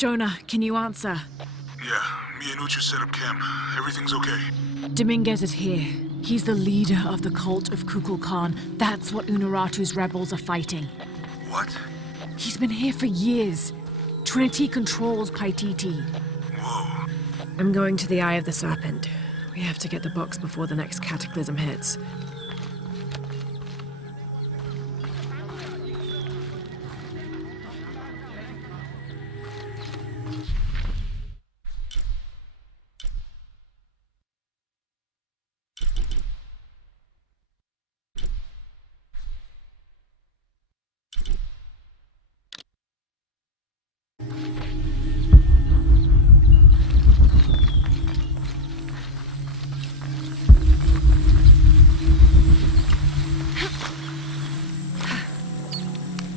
Jonah, can you answer? Yeah, me and Uchu set up camp. Everything's okay. Dominguez is here. He's the leader of the cult of Kukulkan. That's what Unuratu's rebels are fighting. What? He's been here for years. Trinity controls Paititi. Whoa. I'm going to the Eye of the Serpent. We have to get the box before the next cataclysm hits.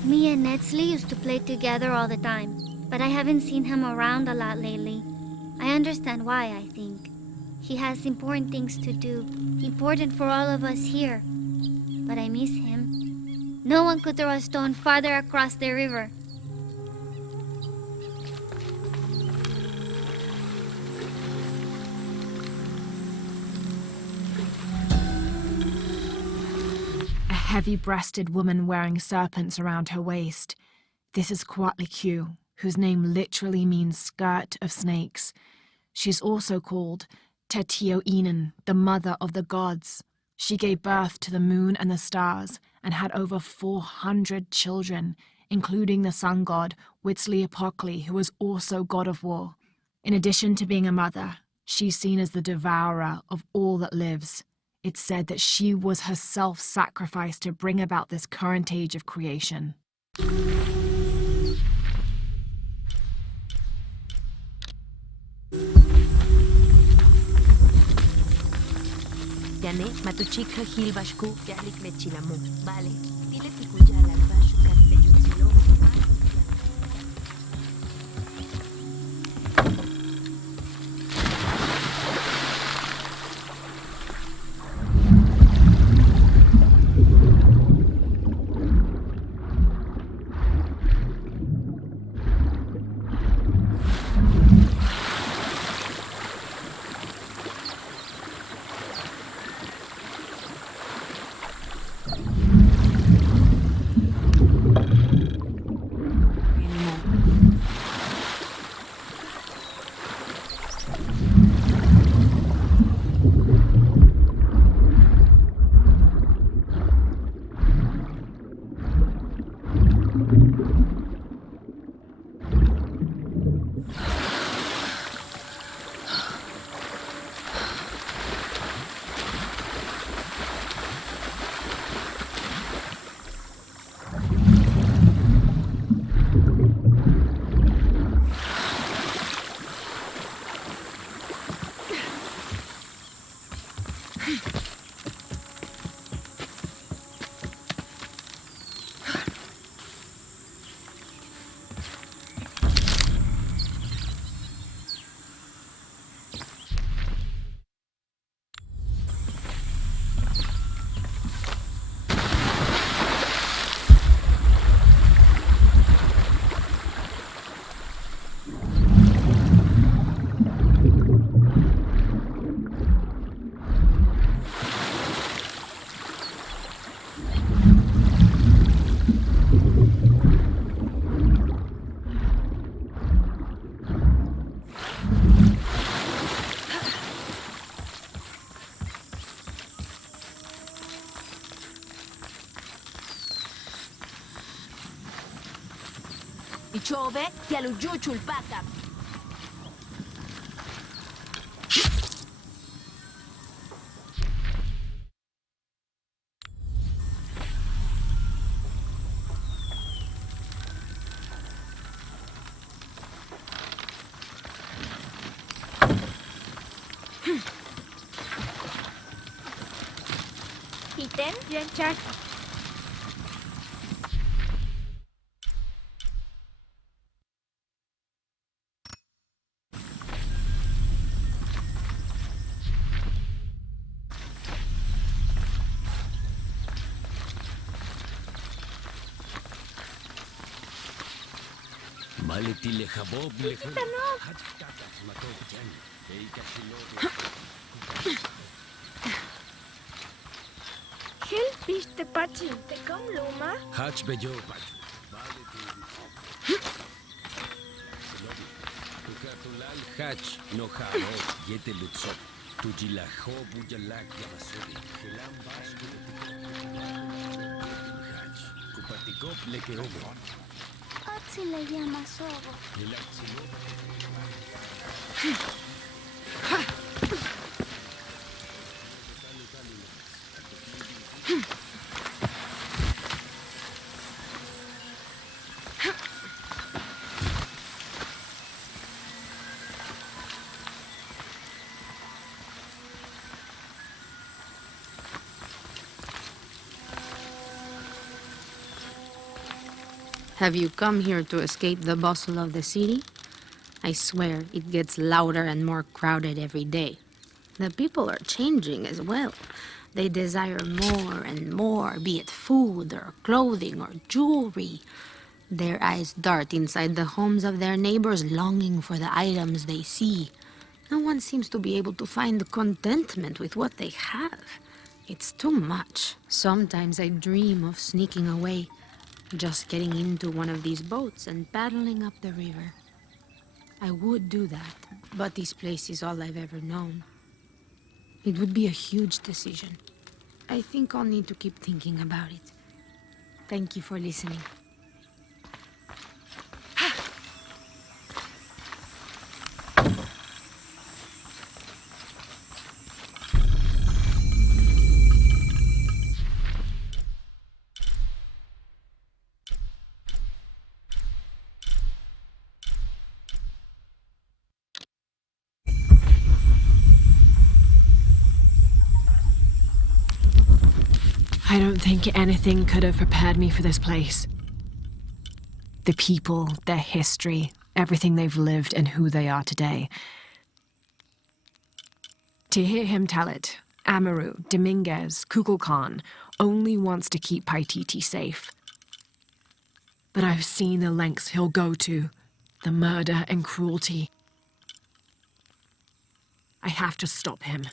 Me and Netsley used to play together all the time, but I haven't seen him around a lot lately. I understand why, I think. He has important things to do, important for all of us here. But I miss him. No one could throw a stone farther across the river. A heavy-breasted woman wearing serpents around her waist. This is Coatlicue, whose name literally means skirt of snakes. She's also called Tetioinen, the mother of the gods. She gave birth to the moon and the stars and had over 400 children, including the sun god Huitzilopochtli, who was also god of war. In addition to being a mother, she's seen as the devourer of all that lives. It's said that she was herself sacrificed to bring about this current age of creation. يعني ما تشيك هيل باشكو يهلك متشيلامو بالي ديلة تكوجا لالباشو كات لجونسيلو. I ciove ti aluggiucciu il pakam. Iten, Jen Chart. Helpiste Pachi, te kom luma? Hatch bejo pachu. Tukatulal hatch no jaro yete lutsop. Tujilajo bujalak yamasodi. Gelam vasco hatch. Kupatikop lekerobo. Otsi le llama sobo. Have you come here to escape the bustle of the city? I swear, it gets louder and more crowded every day. The people are changing as well. They desire more and more, be it food or clothing or jewelry. Their eyes dart inside the homes of their neighbors, longing for the items they see. No one seems to be able to find contentment with what they have. It's too much. Sometimes I dream of sneaking away, just getting into one of these boats and paddling up the river. I would do that, but this place is all I've ever known. It would be a huge decision. I think I'll need to keep thinking about it. Thank you for listening. I don't think anything could have prepared me for this place. The people, their history, everything they've lived and who they are today. To hear him tell it, Amaru, Dominguez, Kukulkan only wants to keep Paititi safe. But I've seen the lengths he'll go to, the murder and cruelty. I have to stop him.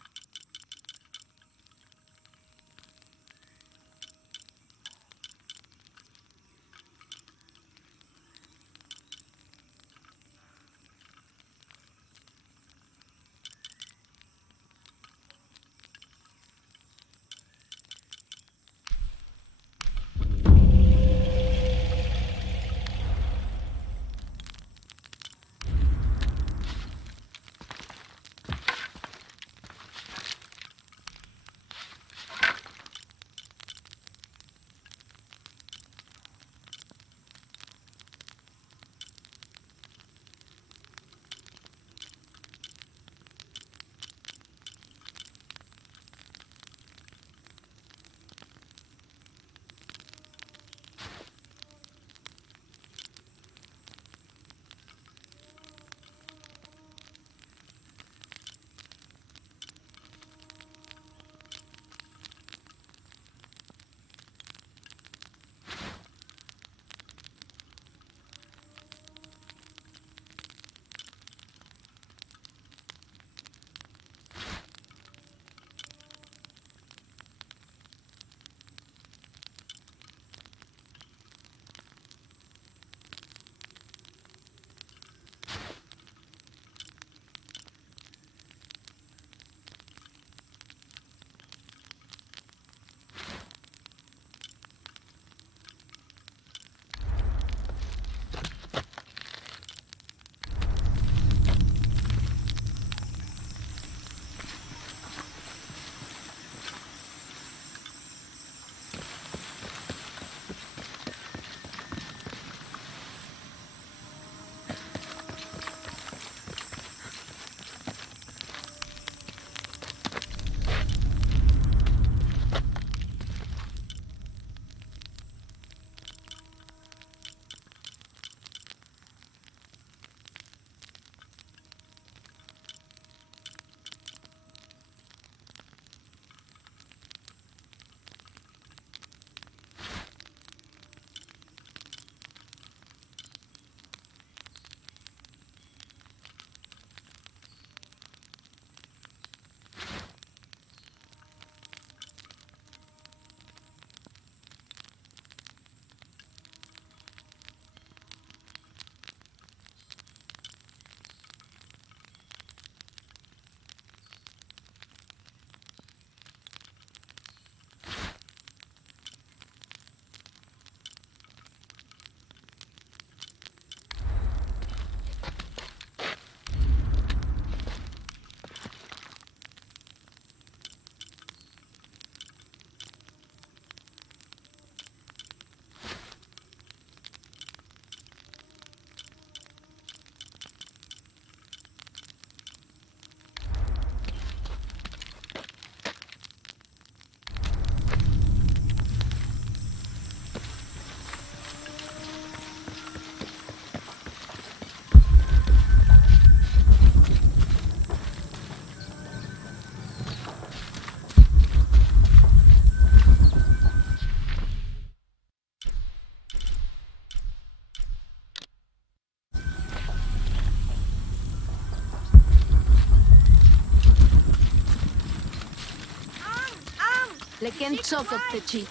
Leken sokot techi.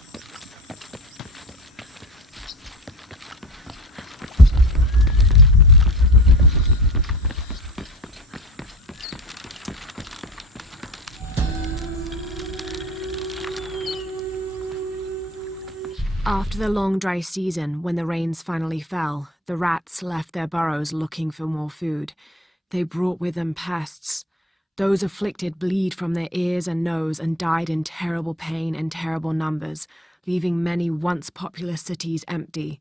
After the long dry season, when the rains finally fell, the rats left their burrows looking for more food. They brought with them pests. Those afflicted bleed from their ears and nose and died in terrible pain and terrible numbers, leaving many once populous cities empty.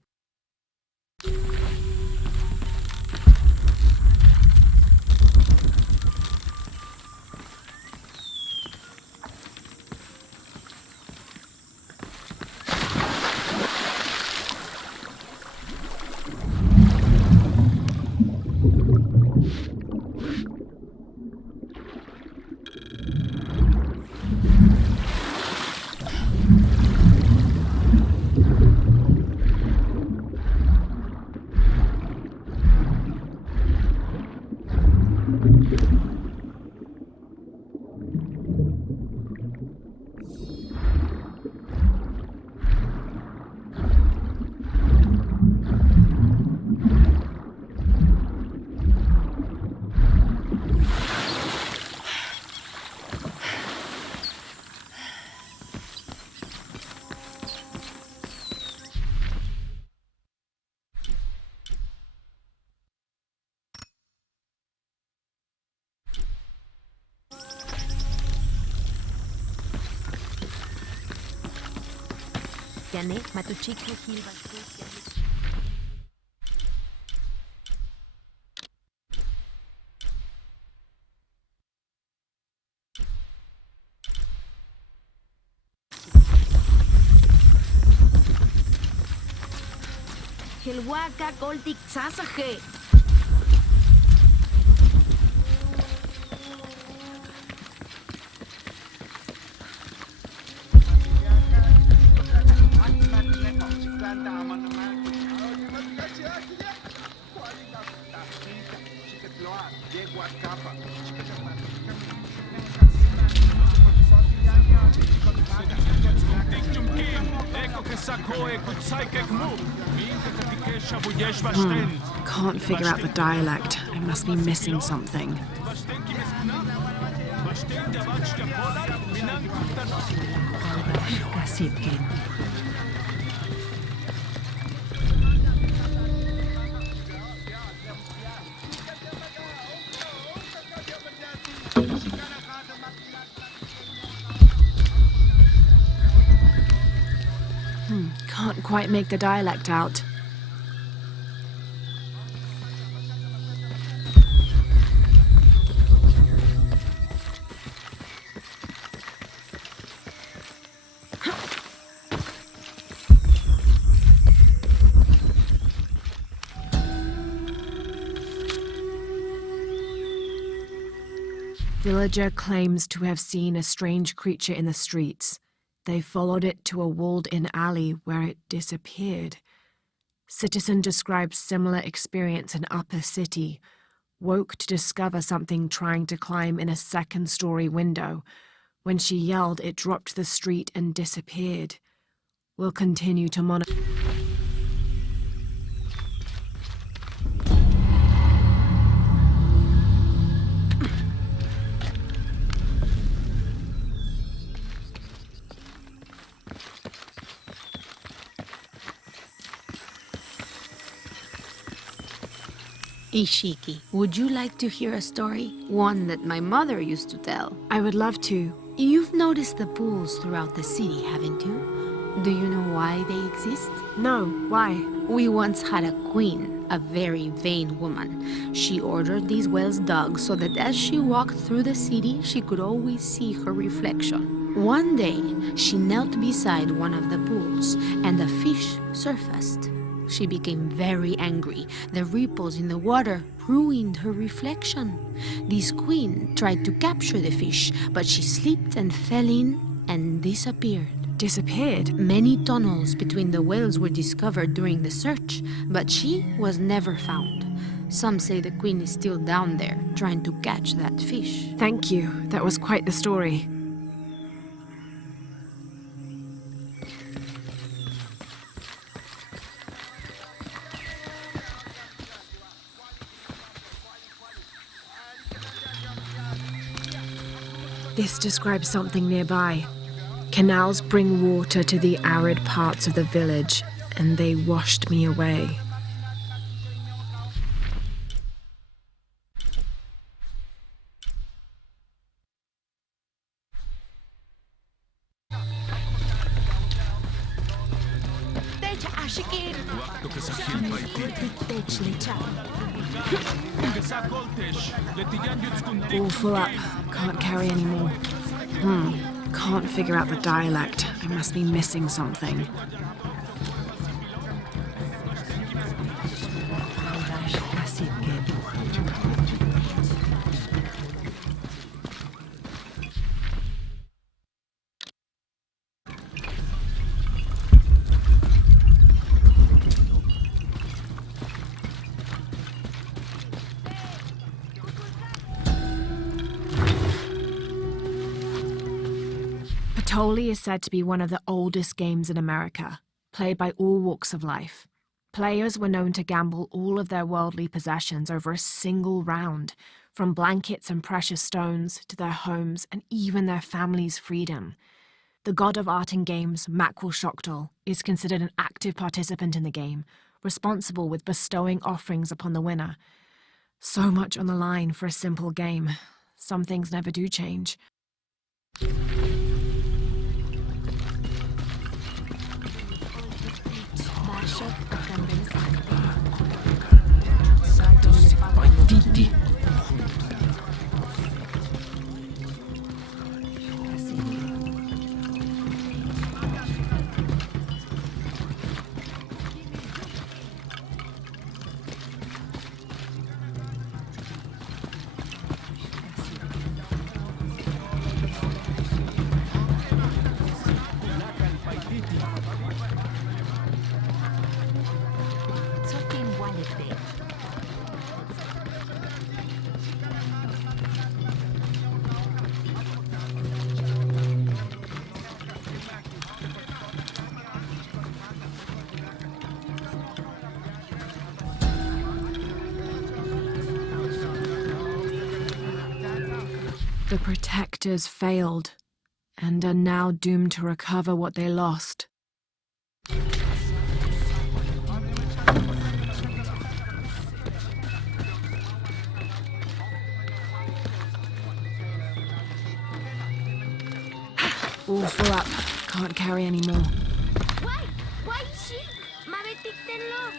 Yane, matuchik hil bashku. Hilwaka goldik sasaje. Can't figure out the dialect. I must be missing something. Can't quite make the dialect out. Villager claims to have seen a strange creature in the streets. They followed it to a walled-in alley where it disappeared. Citizen describes similar experience in Upper City. Woke to discover something trying to climb in a second-story window. When she yelled, it dropped to the street and disappeared. We'll continue to monitor. Ishiki, would you like to hear a story? One that my mother used to tell. I would love to. You've noticed the pools throughout the city, haven't you? Do you know why they exist? No, why? We once had a queen, a very vain woman. She ordered these wells dug so that as she walked through the city, she could always see her reflection. One day, she knelt beside one of the pools, and a fish surfaced. She became very angry. The ripples in the water ruined her reflection. This queen tried to capture the fish, but she slipped and fell in and disappeared. Disappeared? Many tunnels between the whales were discovered during the search, but she was never found. Some say the queen is still down there, trying to catch that fish. Thank you. That was quite the story. This describes something nearby. Canals bring water to the arid parts of the village, and they washed me away. All full up. Can't carry anymore. Can't figure out the dialect. I must be missing something. Patoli is said to be one of the oldest games in America, played by all walks of life. Players were known to gamble all of their worldly possessions over a single round, from blankets and precious stones to their homes and even their family's freedom. The god of art and games, Makwal is considered an active participant in the game, responsible with bestowing offerings upon the winner. So much on the line for a simple game. Some things never do change. Titi. The protectors failed, and are now doomed to recover what they lost. All full up. Can't carry anymore. Why, Sheik? Maritiktenlo.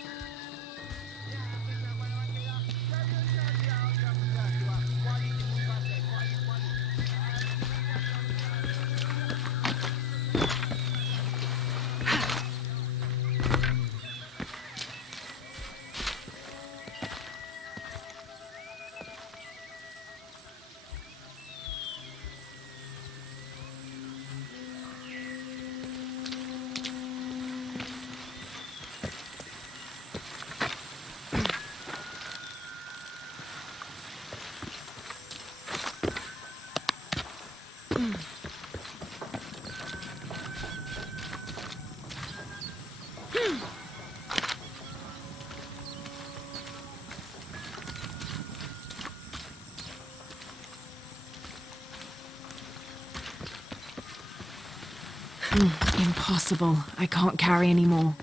Impossible. I can't carry anymore.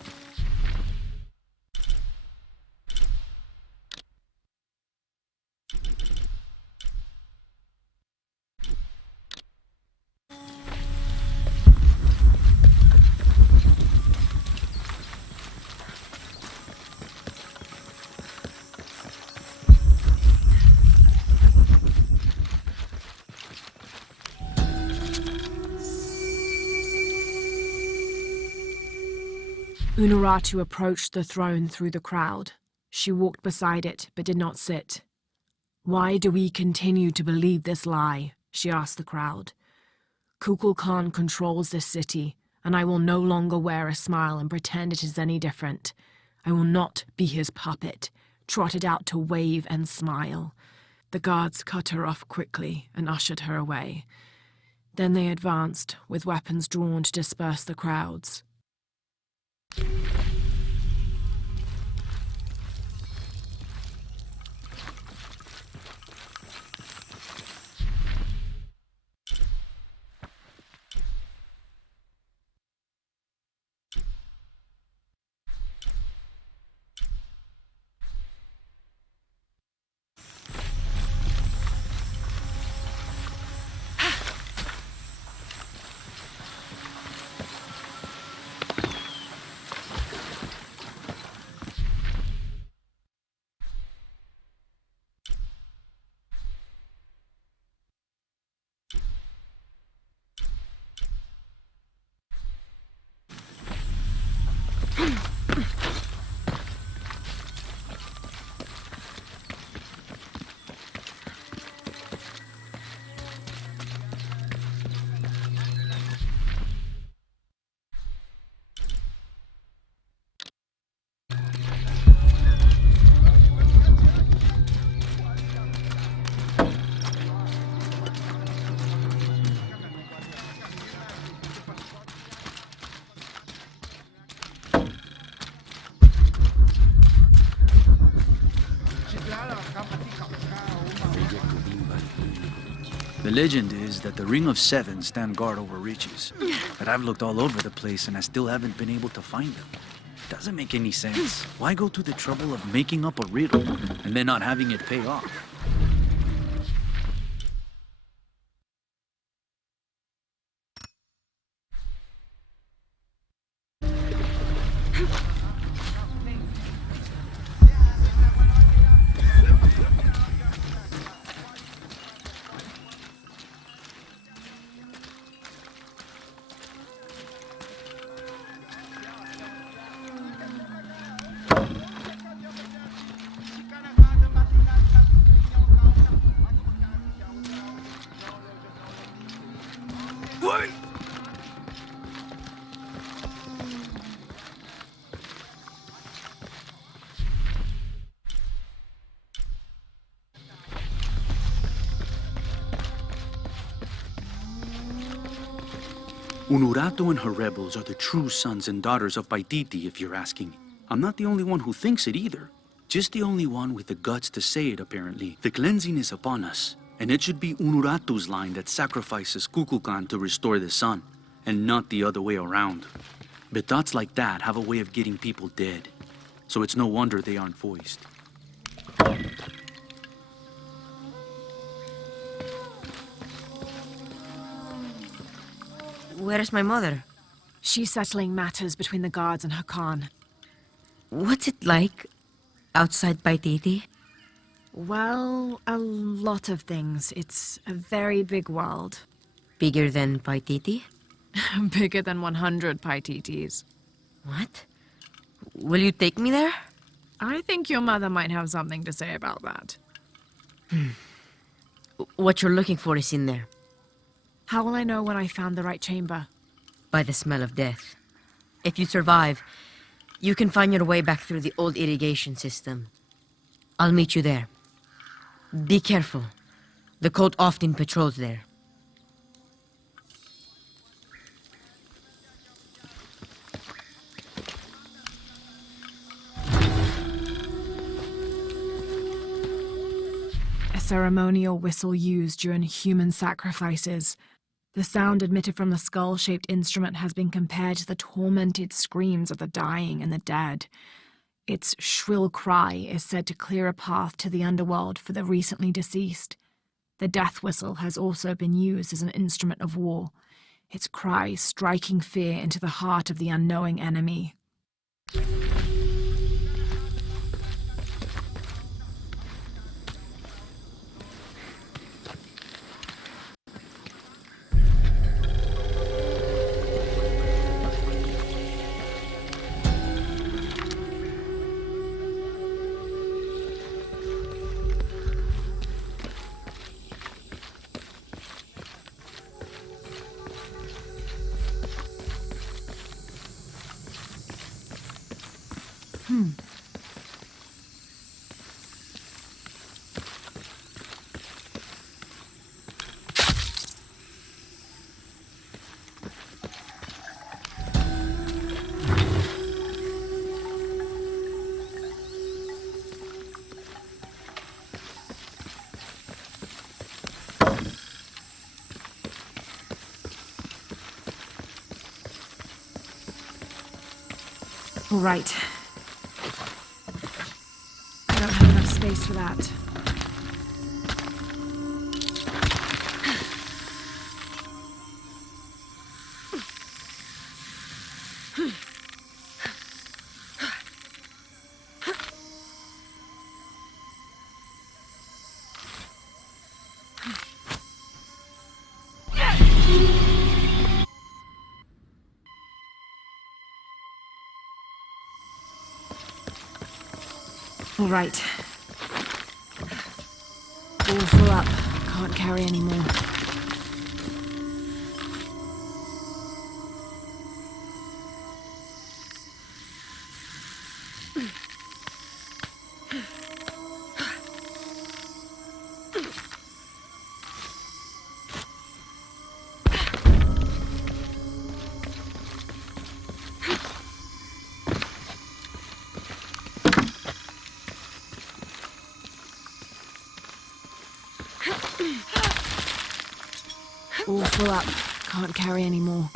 Unuratu approached the throne through the crowd. She walked beside it, but did not sit. "Why do we continue to believe this lie?" she asked the crowd. "Kukul Khan controls this city, and I will no longer wear a smile and pretend it is any different. I will not be his puppet, trotted out to wave and smile." The guards cut her off quickly and ushered her away. Then they advanced, with weapons drawn to disperse the crowds. The legend is that the Ring of Seven stand guard over riches. But I've looked all over the place and I still haven't been able to find them. Doesn't make any sense. Why go to the trouble of making up a riddle and then not having it pay off? What? Unurato and her rebels are the true sons and daughters of Paititi, if you're asking. I'm not the only one who thinks it either. Just the only one with the guts to say it, apparently. The cleansing is upon us, and it should be Unuratu's line that sacrifices Kukulkan to restore the sun, and not the other way around. But thoughts like that have a way of getting people dead, so it's no wonder they aren't voiced. Where is my mother? She's settling matters between the guards and her Khan. What's it like outside Paititi? Well, a lot of things. It's a very big world. Bigger than Paititi? Bigger than 100 Paititis. What? Will you take me there? I think your mother might have something to say about that. What you're looking for is in there. How will I know when I found the right chamber? By the smell of death. If you survive, you can find your way back through the old irrigation system. I'll meet you there. Be careful. The cult often patrols there. A ceremonial whistle used during human sacrifices. The sound emitted from the skull-shaped instrument has been compared to the tormented screams of the dying and the dead. Its shrill cry is said to clear a path to the underworld for the recently deceased. The death whistle has also been used as an instrument of war, its cry striking fear into the heart of the unknowing enemy. All right. I don't have enough space for that. All right. All full up. Can't carry any more. All full up. Can't carry any more.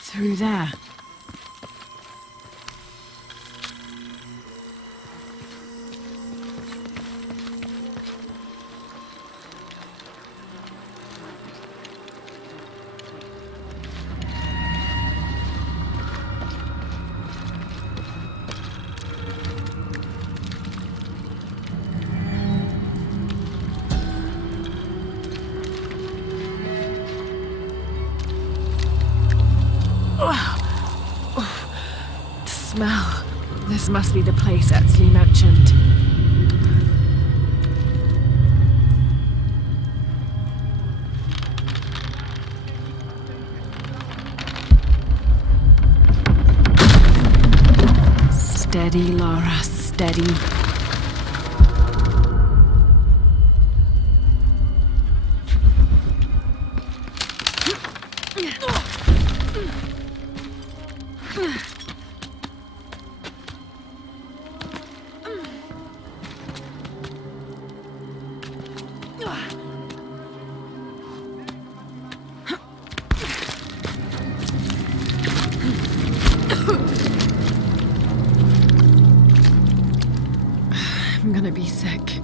Through there. The smell. This must be the place Etzli mentioned. Steady, Lara, steady. I'm gonna be sick.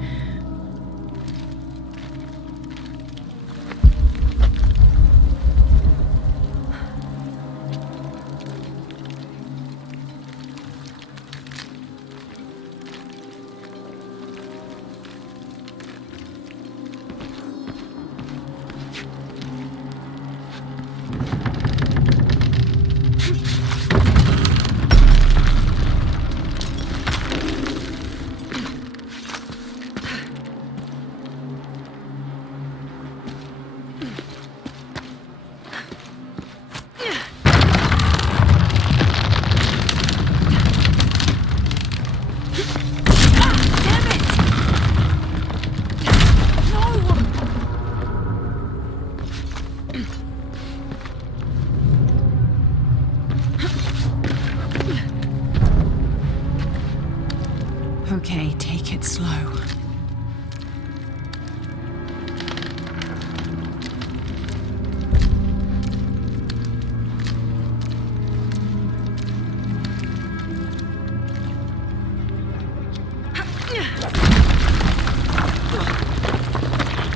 Okay, take it slow.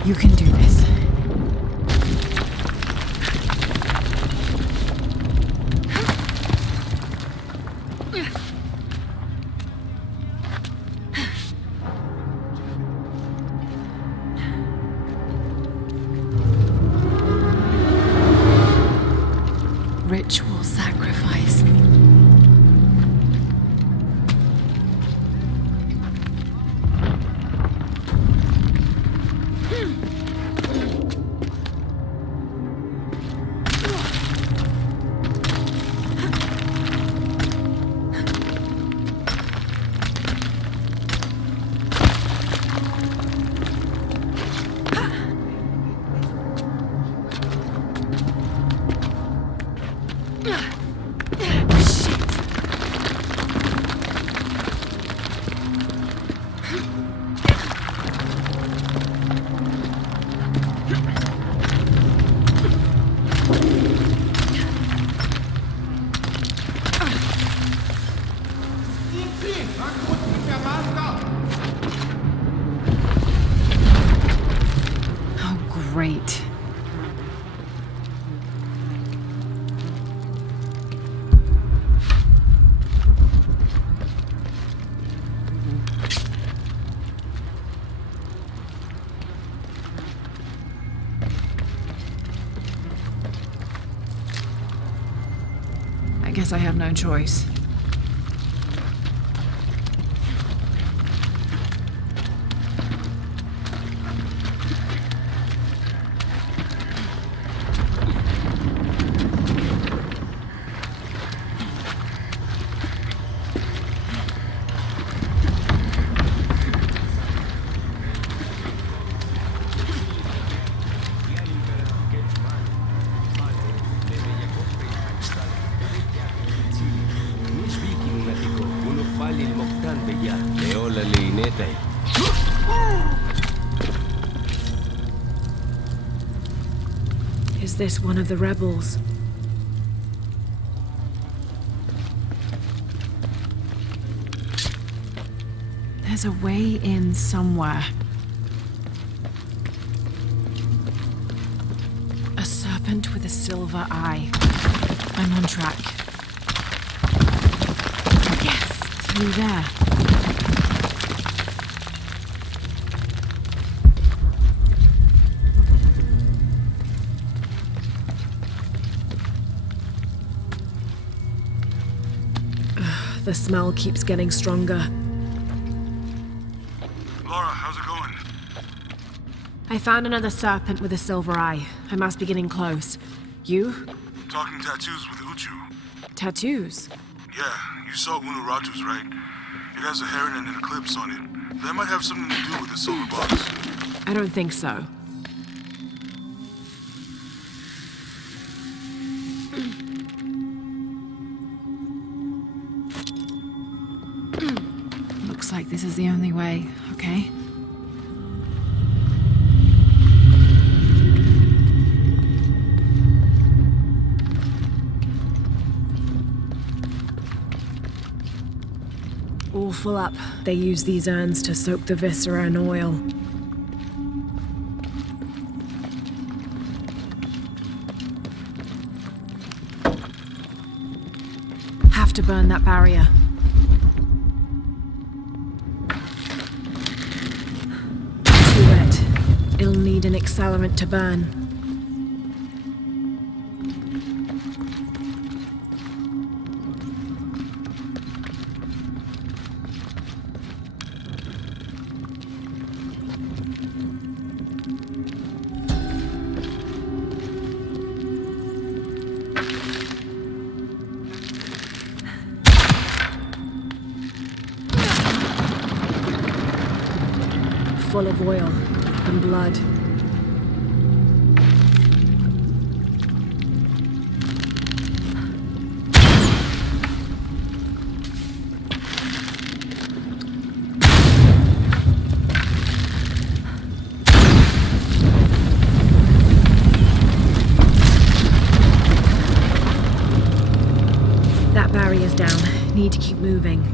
You can do this. Ritual sacrifice. Oh, great. I guess I have no choice. المقتان بيا ليولا لينيتي. Is this one of the rebels? There's a way in somewhere. A serpent with a silver eye. I'm on track. Yes! Through there. The smell keeps getting stronger. Laura, how's it going? I found another serpent with a silver eye. I must be getting close. You? Talking tattoos with Uchu. Tattoos? Yeah, you saw Unuratu's, right? It has a heron and an eclipse on it. That might have something to do with the silver box. I don't think so. Looks like this is the only way, okay? All full up. They use these urns to soak the viscera in oil. Have to burn that barrier. Too wet. It'll need an accelerant to burn. Full of oil and blood. That barrier's down. Need to keep moving.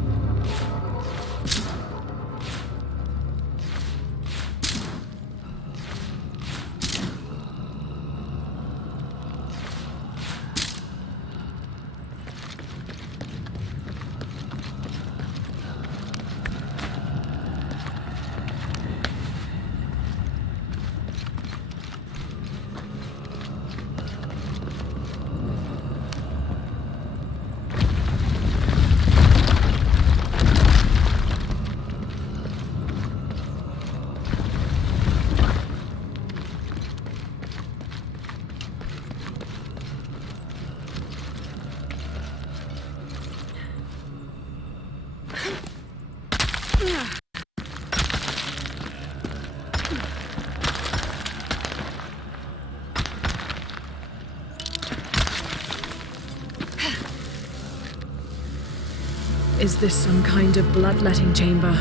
Is this some kind of bloodletting chamber?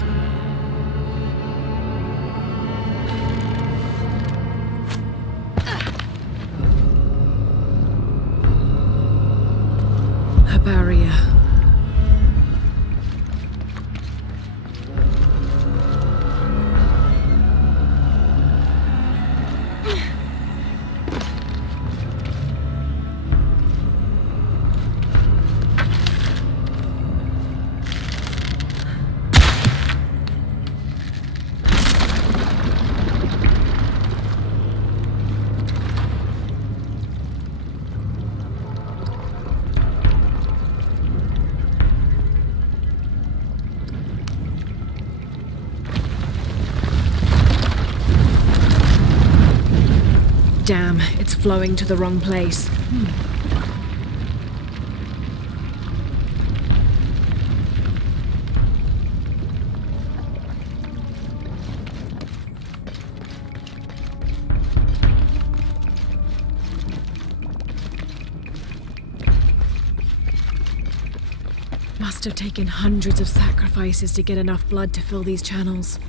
A barrier. Damn, it's flowing to the wrong place. must have taken hundreds of sacrifices to get enough blood to fill these channels.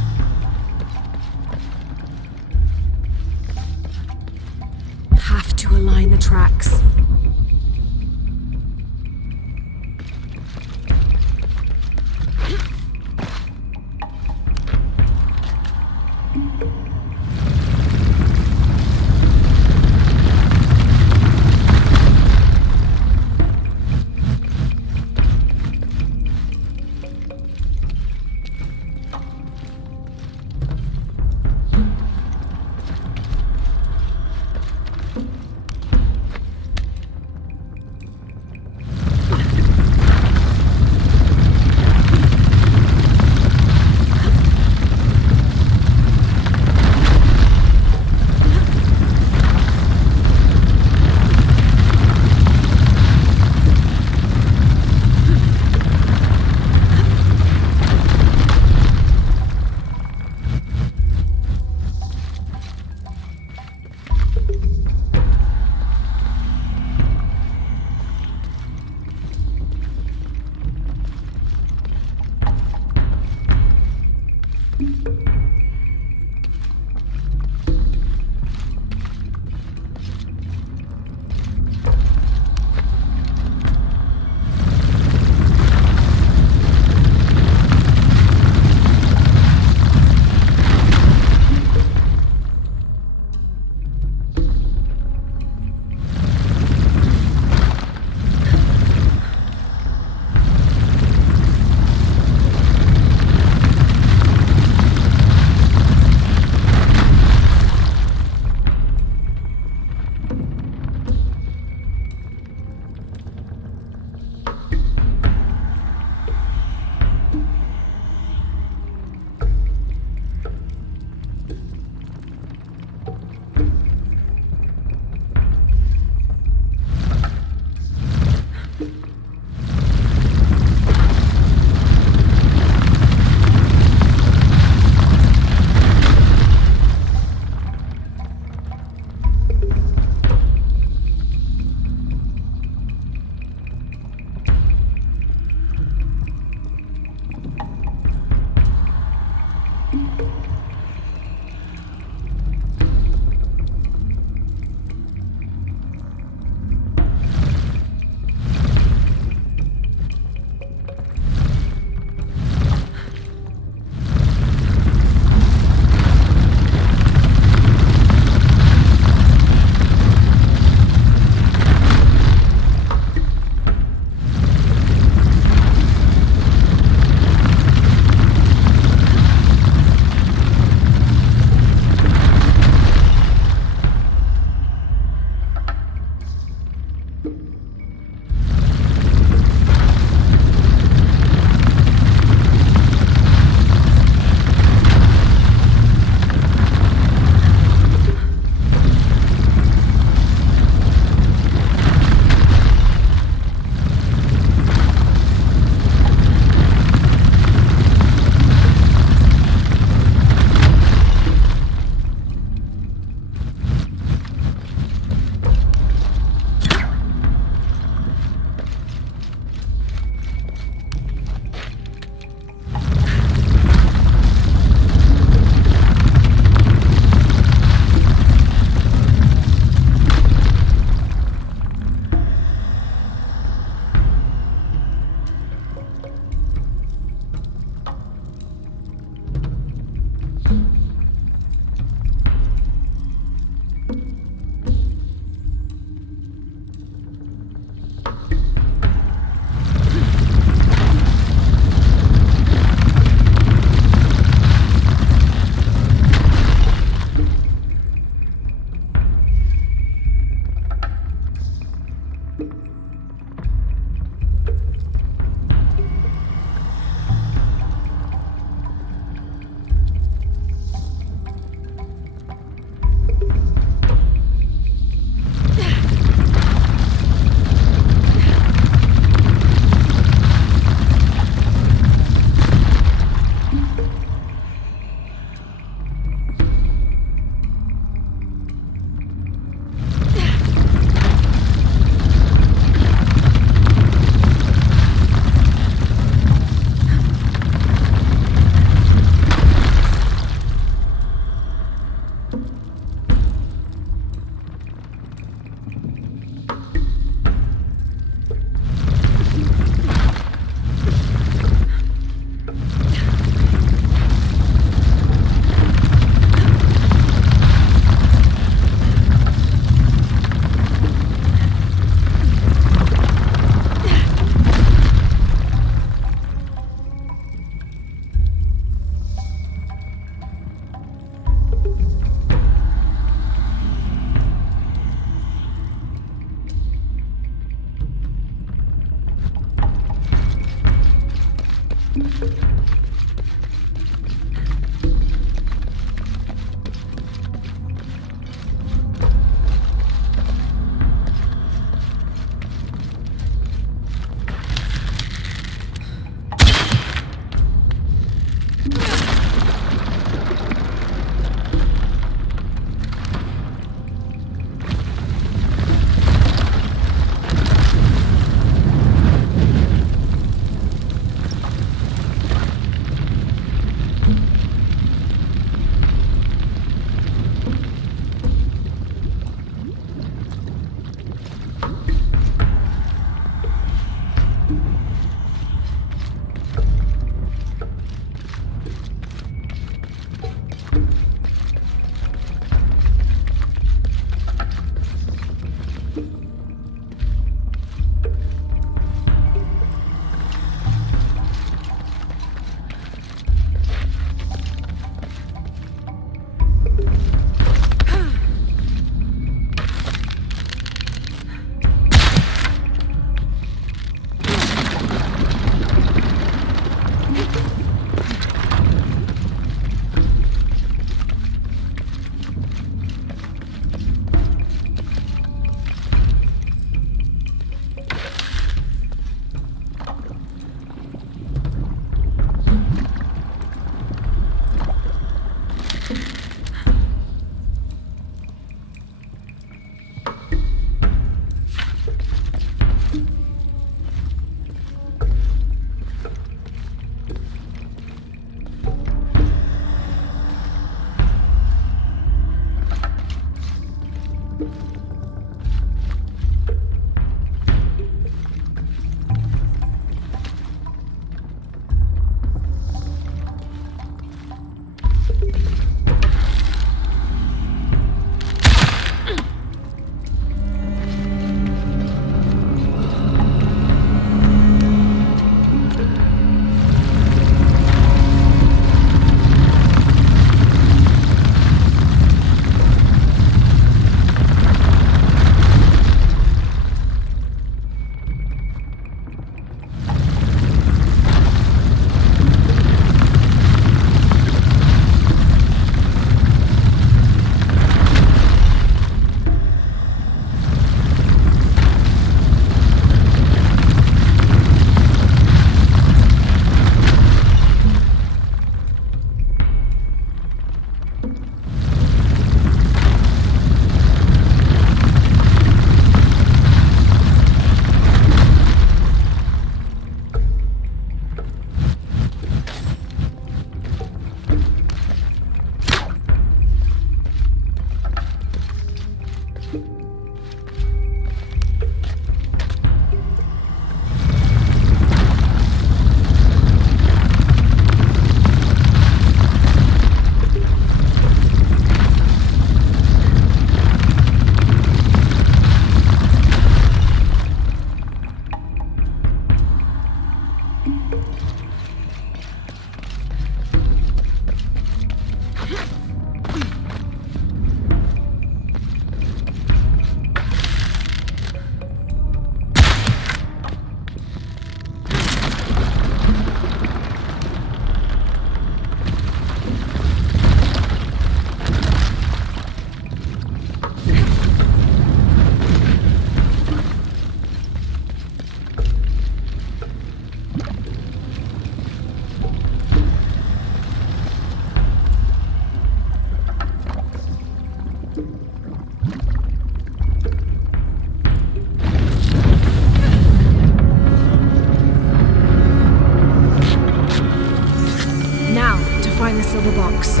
silver box.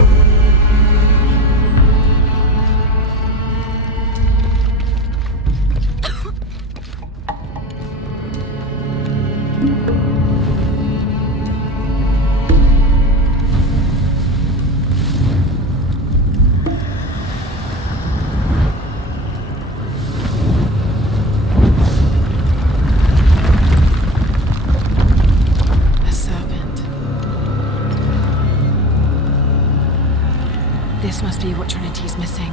This must be what Trinity's missing.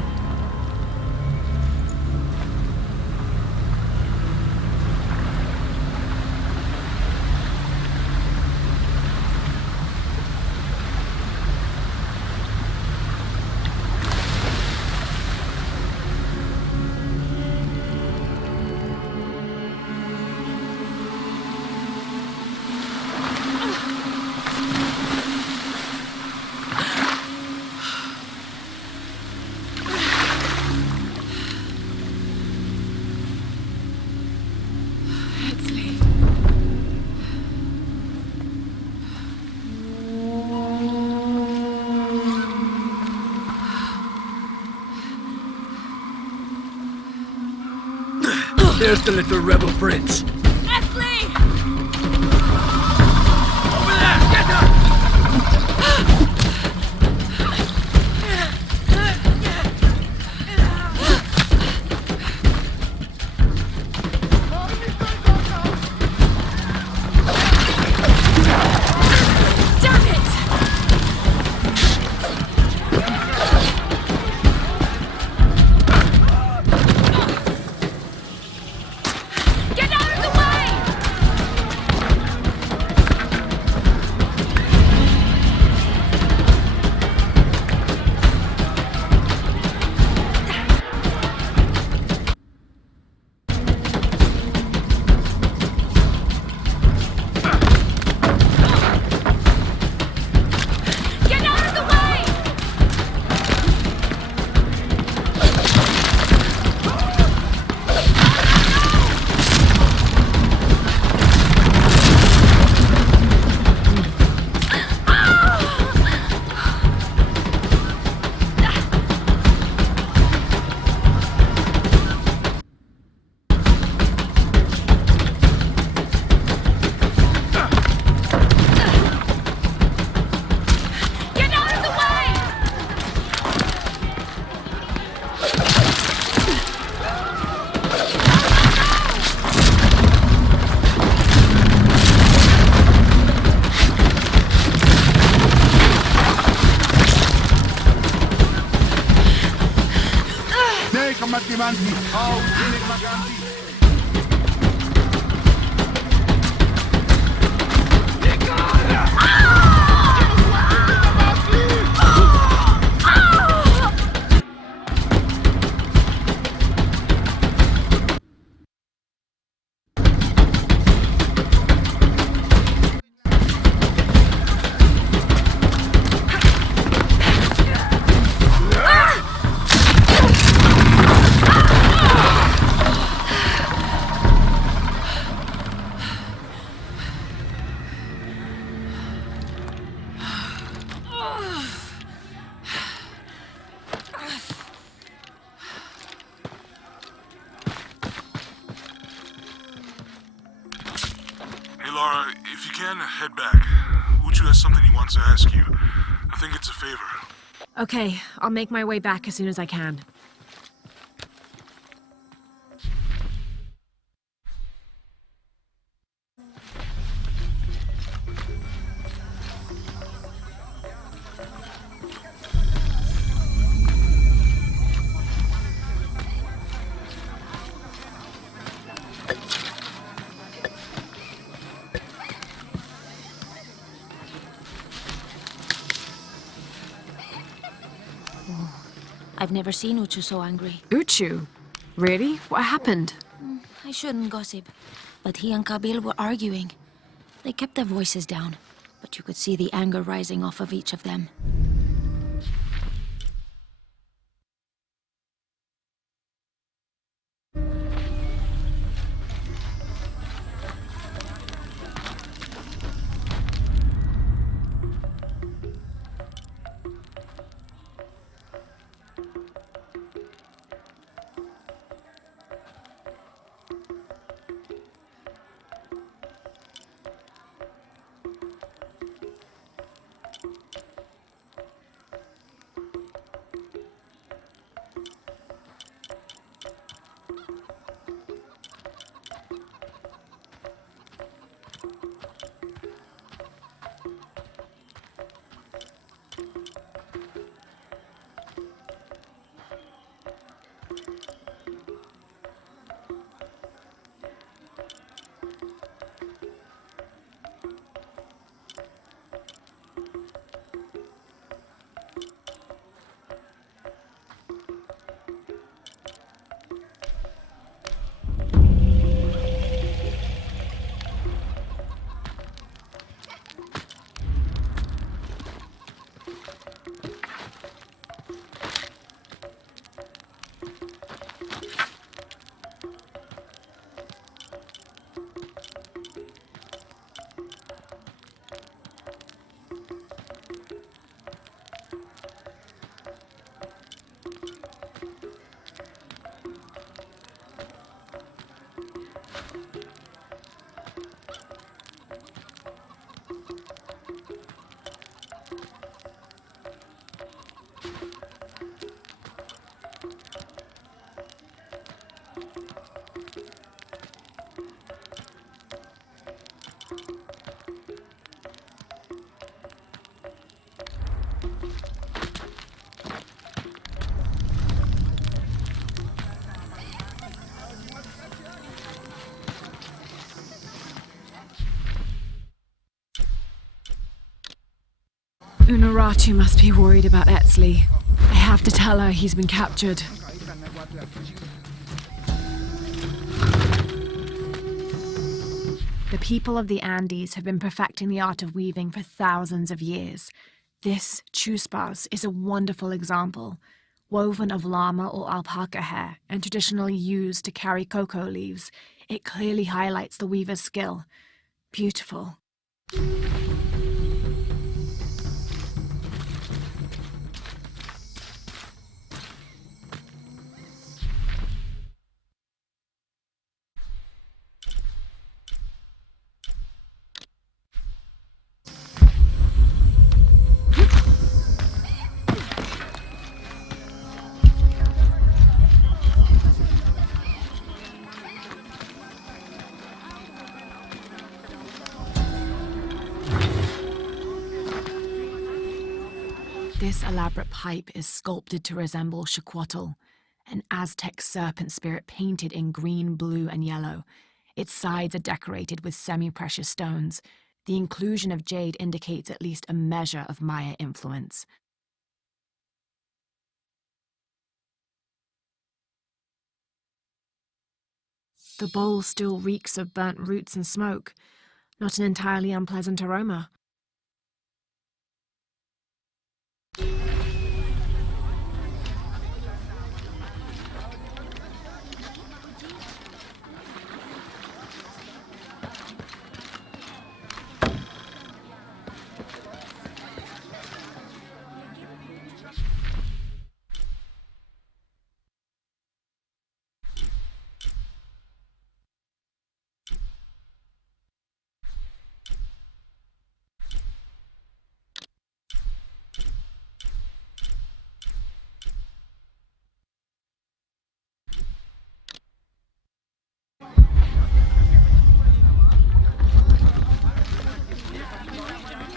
There's the little rebel prince. Ashley! Over there! Get her! Damn it! Get out of the way! Get out of the way! Get out of the way! Nee, kamati manti. Oh, dinig maganti. Hey, Laura, if you can, head back. Uchu has something he wants to ask you. I think it's a favor. Okay, I'll make my way back as soon as I can. I've never seen Uchu so angry. Uchu? Really? What happened? I shouldn't gossip, but he and Kabil were arguing. They kept their voices down, but you could see the anger rising off of each of them. Unuratu must be worried about Etzli. I have to tell her he's been captured. The people of the Andes have been perfecting the art of weaving for thousands of years. This chuspas is a wonderful example. Woven of llama or alpaca hair and traditionally used to carry cocoa leaves, it clearly highlights the weaver's skill. Beautiful. This elaborate pipe is sculpted to resemble Xicuatl, an Aztec serpent spirit painted in green, blue, and yellow. Its sides are decorated with semi-precious stones. The inclusion of jade indicates at least a measure of Maya influence. The bowl still reeks of burnt roots and smoke. Not an entirely unpleasant aroma.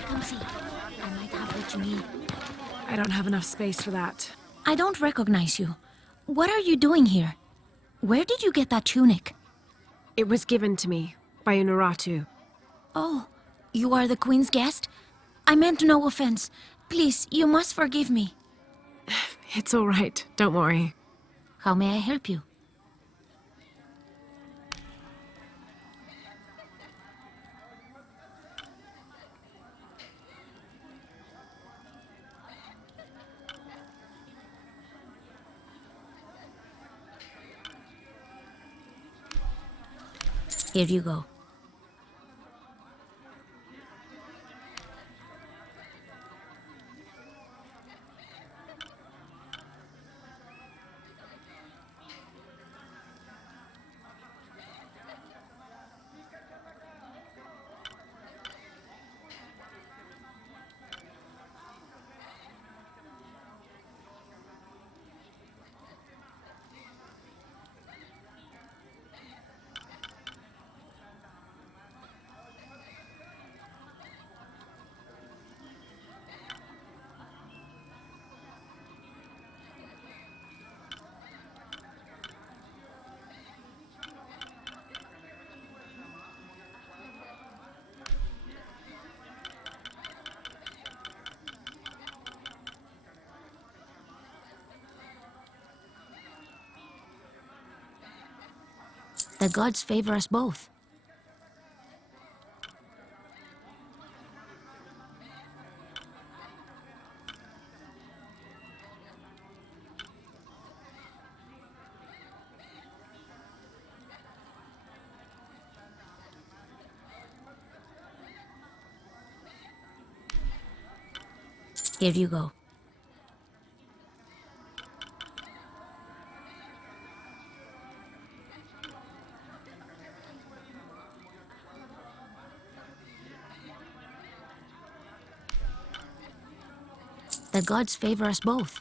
Come see. I might have what you need. I don't have enough space for that. I don't recognize you. What are you doing here? Where did you get that tunic? It was given to me by Unuratu. Oh, you are the Queen's guest? I meant no offense. Please, you must forgive me. It's all right, don't worry. How may I help you? Here you go. The gods favor us both. Here you go. The gods favor us both.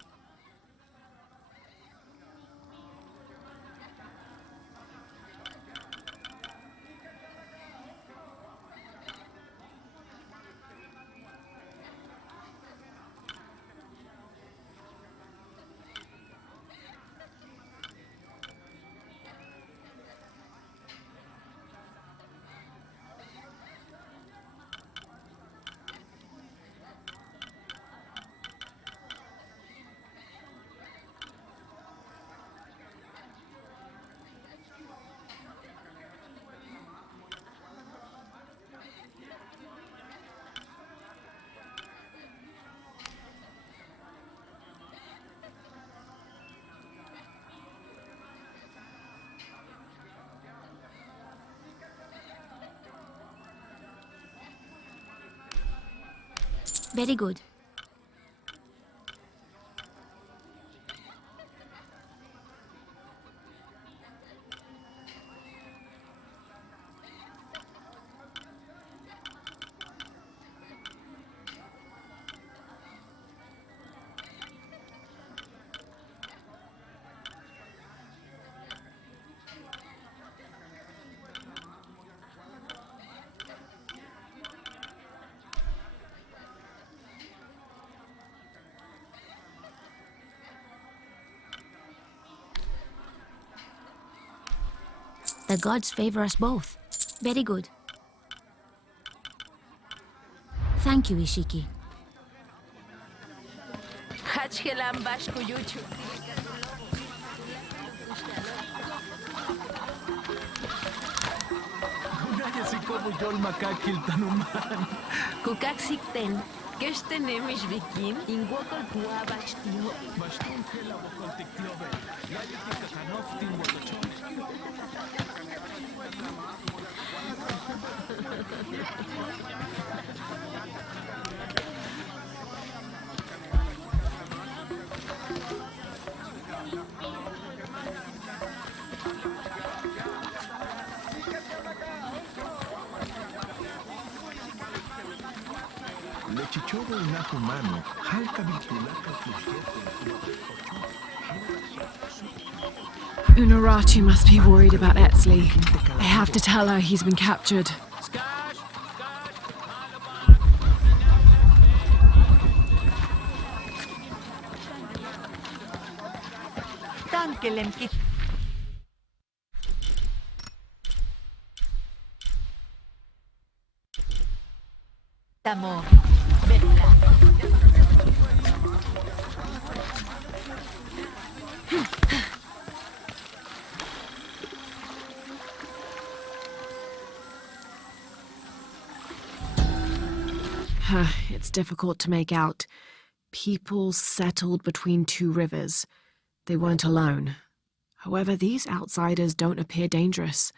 Very good. The gods favor us both. Very good. Thank you, Ishiki. Kukaksikten, kestenemish vikim, inguakol puabachtio. Lechichobo inahumano, halka bitulaka Unuratu must be worried about Etsley. I have to tell her he's been captured. It's difficult to make out. People settled between two rivers. They weren't alone. However, these outsiders don't appear dangerous.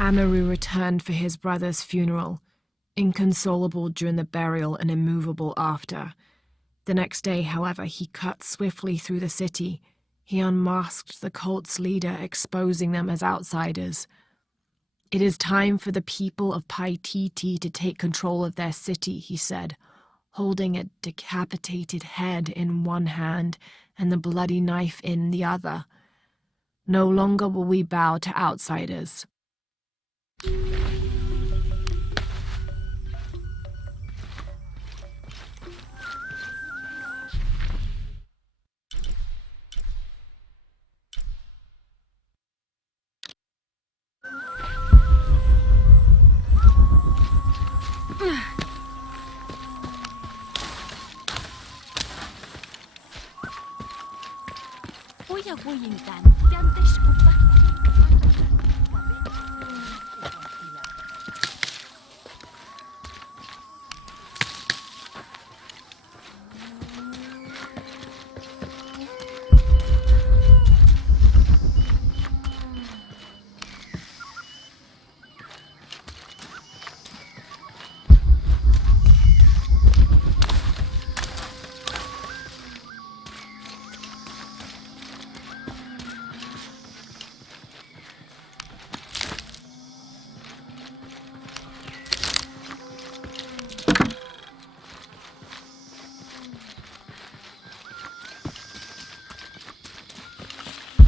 Amaru returned for his brother's funeral, inconsolable during the burial and immovable after. The next day, however, he cut swiftly through the city. He unmasked the cult's leader, exposing them as outsiders. "It is time for the people of Paititi to take control of their city," he said, holding a decapitated head in one hand and the bloody knife in the other. "No longer will we bow to outsiders."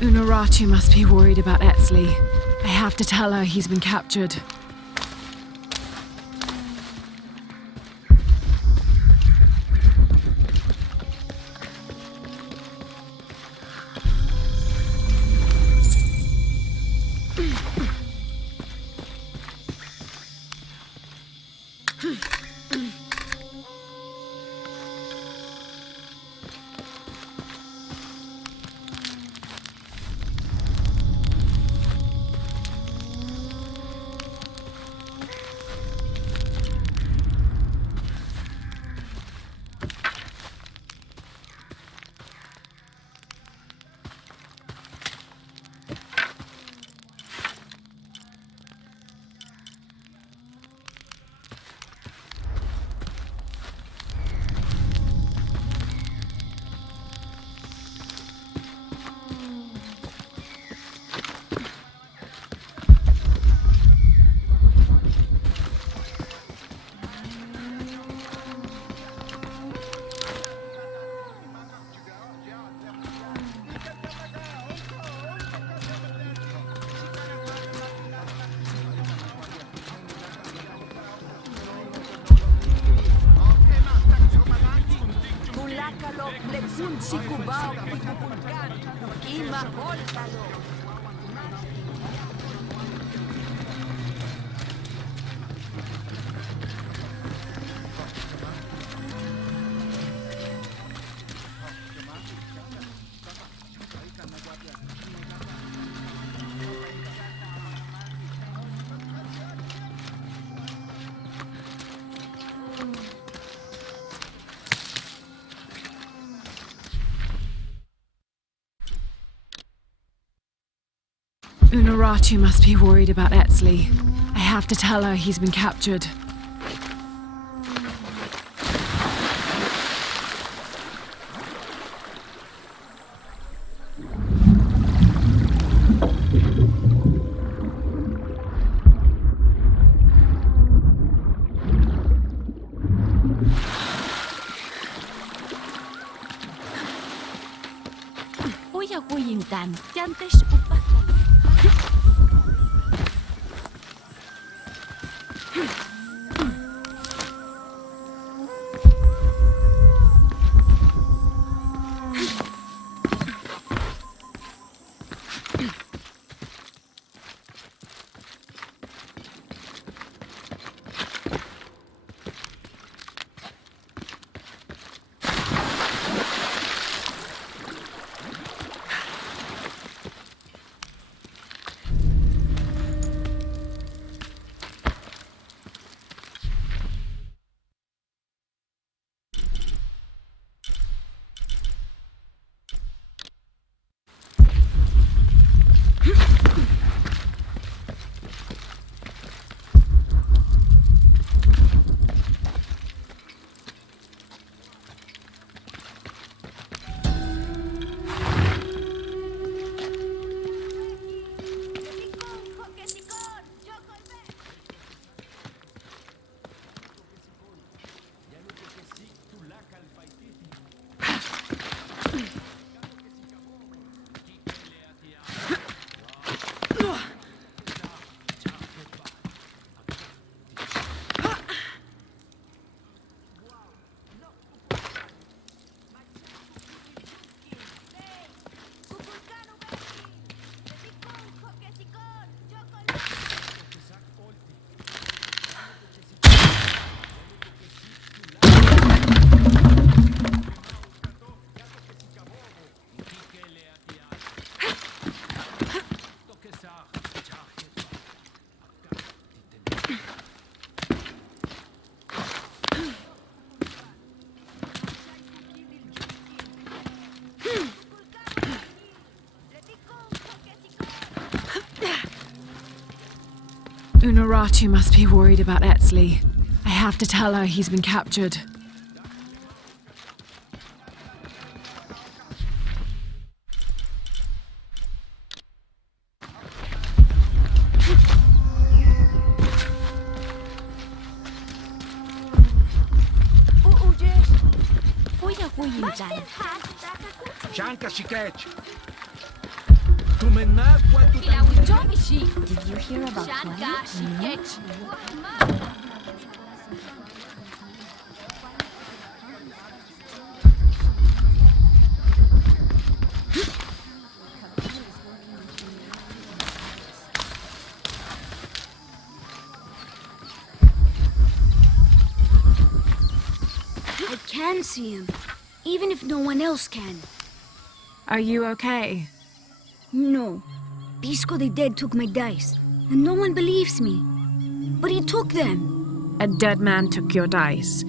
Unuratu must be worried about Etzli. I have to tell her he's been captured. Unuratu must be worried about Etzli. I have to tell her he's been captured. Uya huyintan, yantes upakalo. Unuratu must be worried about Etzli. I have to tell her he's been captured. Uya huyintan. Shanka Shikech. Did you hear about Twilight? I can see him, even if no one else can. Are you okay? No. Pisco the Dead took my dice, and no one believes me. But he took them. A dead man took your dice.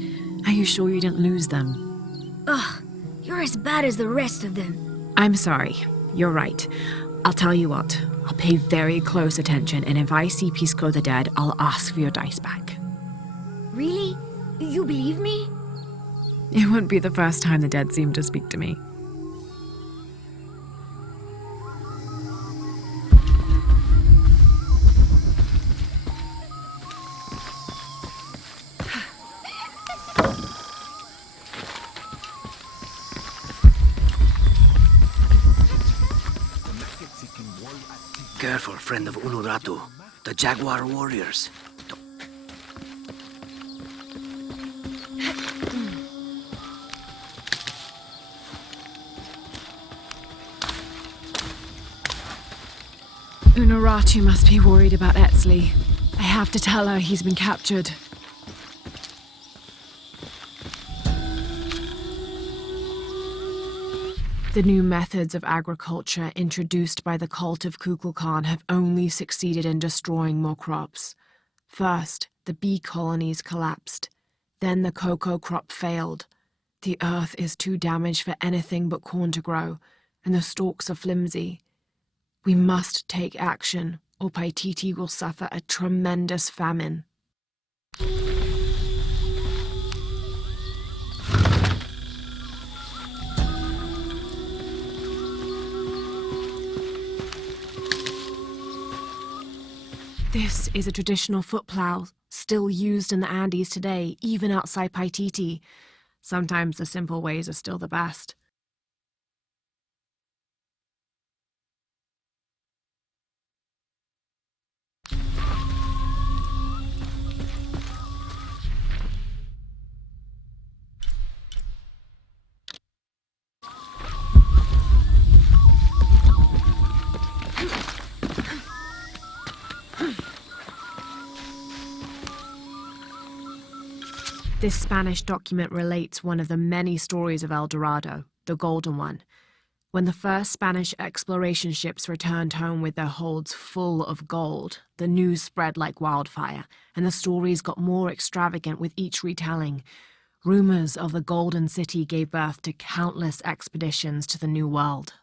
Are you sure you didn't lose them? Ugh, you're as bad as the rest of them. I'm sorry. You're right. I'll tell you what. I'll pay very close attention, and if I see Pisco the Dead, I'll ask for your dice back. Really? You believe me? It wouldn't be the first time the dead seemed to speak to me. Careful, friend of Unuratu. The Jaguar warriors. Unuratu must be worried about Etzli. I have to tell her he's been captured. The new methods of agriculture introduced by the cult of Kukulkan have only succeeded in destroying more crops. First, the bee colonies collapsed. Then the cocoa crop failed. The earth is too damaged for anything but corn to grow, and the stalks are flimsy. We must take action, or Paititi will suffer a tremendous famine. This is a traditional foot plow, still used in the Andes today, even outside Paititi. Sometimes the simple ways are still the best. This Spanish document relates one of the many stories of El Dorado, the Golden One. When the first Spanish exploration ships returned home with their holds full of gold, the news spread like wildfire, and the stories got more extravagant with each retelling. Rumors of the Golden City gave birth to countless expeditions to the New World.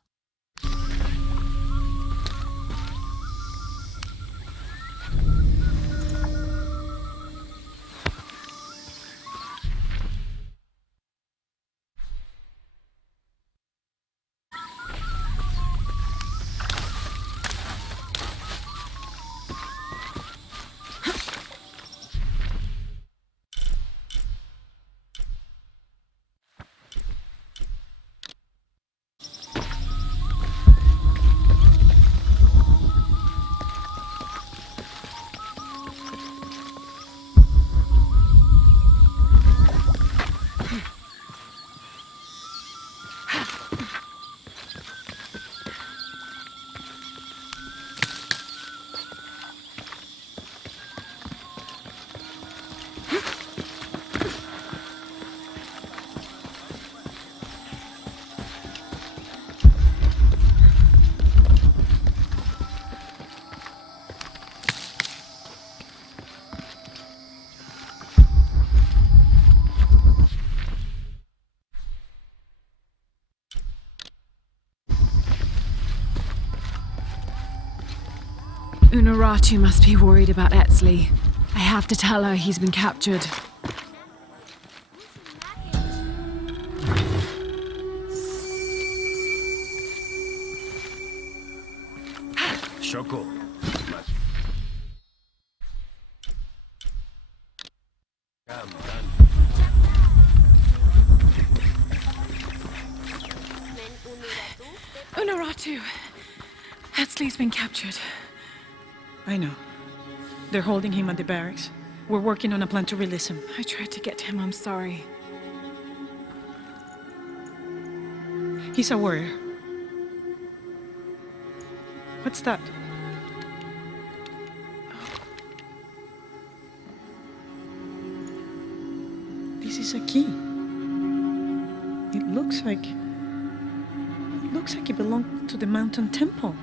Unuratu must be worried about Etzli. I have to tell her he's been captured. Shoko. Unuratu, Etzley's been captured. I know. They're holding him at the barracks. We're working on a plan to release him. I tried to get to him, I'm sorry. He's a warrior. What's that? This is a key. It looks like it belonged to the mountain temple.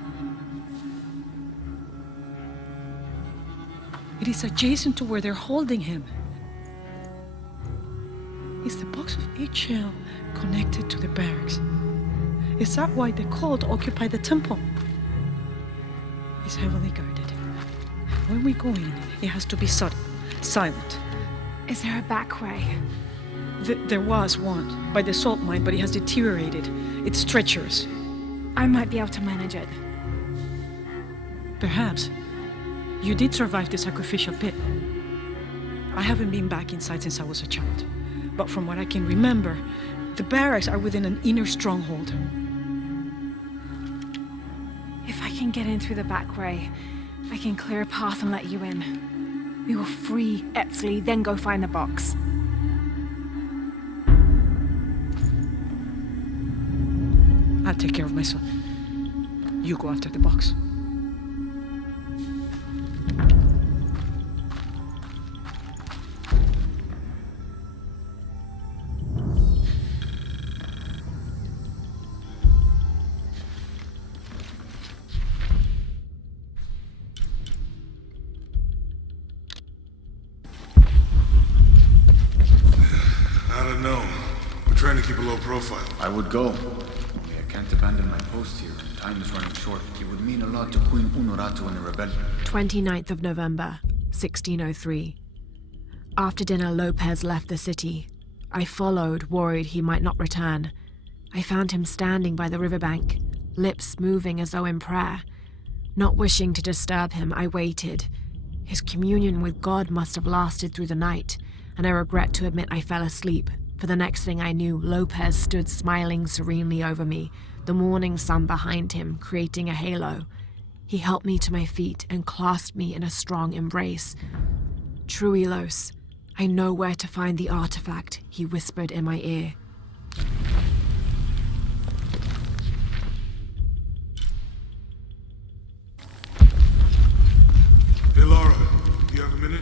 It is adjacent to where they're holding him. Is the box of eggshell connected to the barracks? Is that why the cult occupied the temple? It's heavily guarded. When we go in, it has to be subtle, silent. Is there a back way? There was one, by the salt mine, but it has deteriorated. It's treacherous. I might be able to manage it. Perhaps. You did survive the sacrificial pit. I haven't been back inside since I was a child. But from what I can remember, the barracks are within an inner stronghold. If I can get in through the back way, I can clear a path and let you in. We will free Etzley, then go find the box. I'll take care of my son. You go after the box. I don't know. We're trying to keep a low profile. I would go. Only I can't abandon my post here. Time is running short. It would mean a lot to Queen Unuratu and the rebellion. 29th of November, 1603. After dinner, Lopez left the city. I followed, worried he might not return. I found him standing by the riverbank, lips moving as though in prayer. Not wishing to disturb him, I waited. His communion with God must have lasted through the night, and I regret to admit I fell asleep, for the next thing I knew, Lopez stood smiling serenely over me, the morning sun behind him, creating a halo. He helped me to my feet and clasped me in a strong embrace. Truilos, I know where to find the artifact, he whispered in my ear. Hey, Laura, do you have a minute?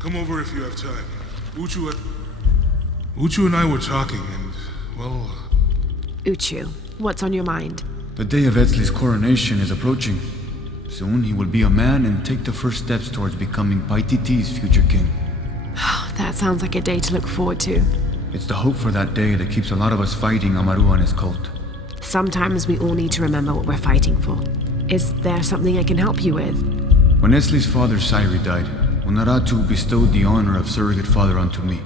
Come over if you have time. Uchu and I were talking, and, well... Uchu, what's on your mind? The day of Etzley's coronation is approaching. Soon he will be a man and take the first steps towards becoming Paititi's future king. That sounds like a day to look forward to. It's the hope for that day that keeps a lot of us fighting Amaru and his cult. Sometimes we all need to remember what we're fighting for. Is there something I can help you with? When Etzley's father Sairi died, Unuratu bestowed the honor of surrogate father onto me.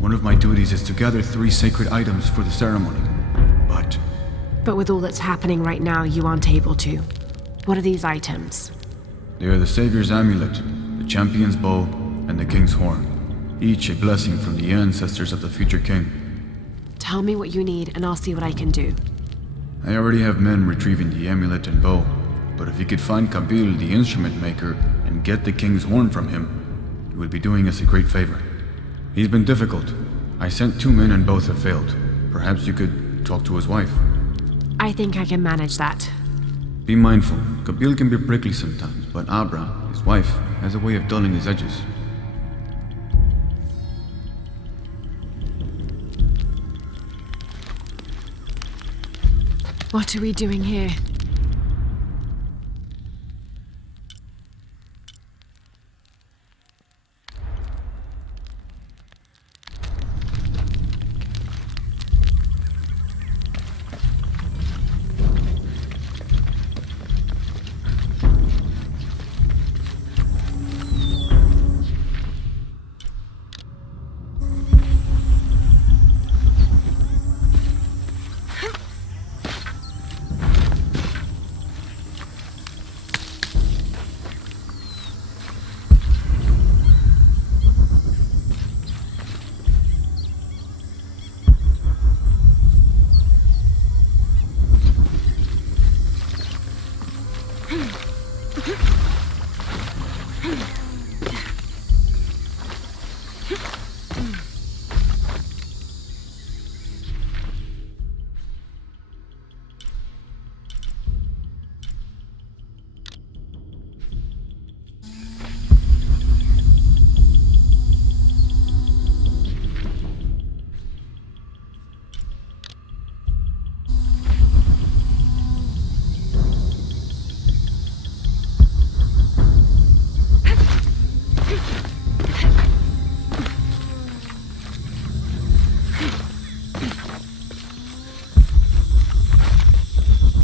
One of my duties is to gather 3 sacred items for the ceremony. But with all that's happening right now, you aren't able to. What are these items? They are the Savior's amulet, the champion's bow, and the king's horn. Each a blessing from the ancestors of the future king. Tell me what you need and I'll see what I can do. I already have men retrieving the amulet and bow, but if you could find Kabil, the instrument maker, and get the king's horn from him, you would be doing us a great favor. He's been difficult. I sent 2 men and both have failed. Perhaps you could talk to his wife. I think I can manage that. Be mindful. Kabil can be prickly sometimes, but Abra, his wife, has a way of dulling his edges. What are we doing here?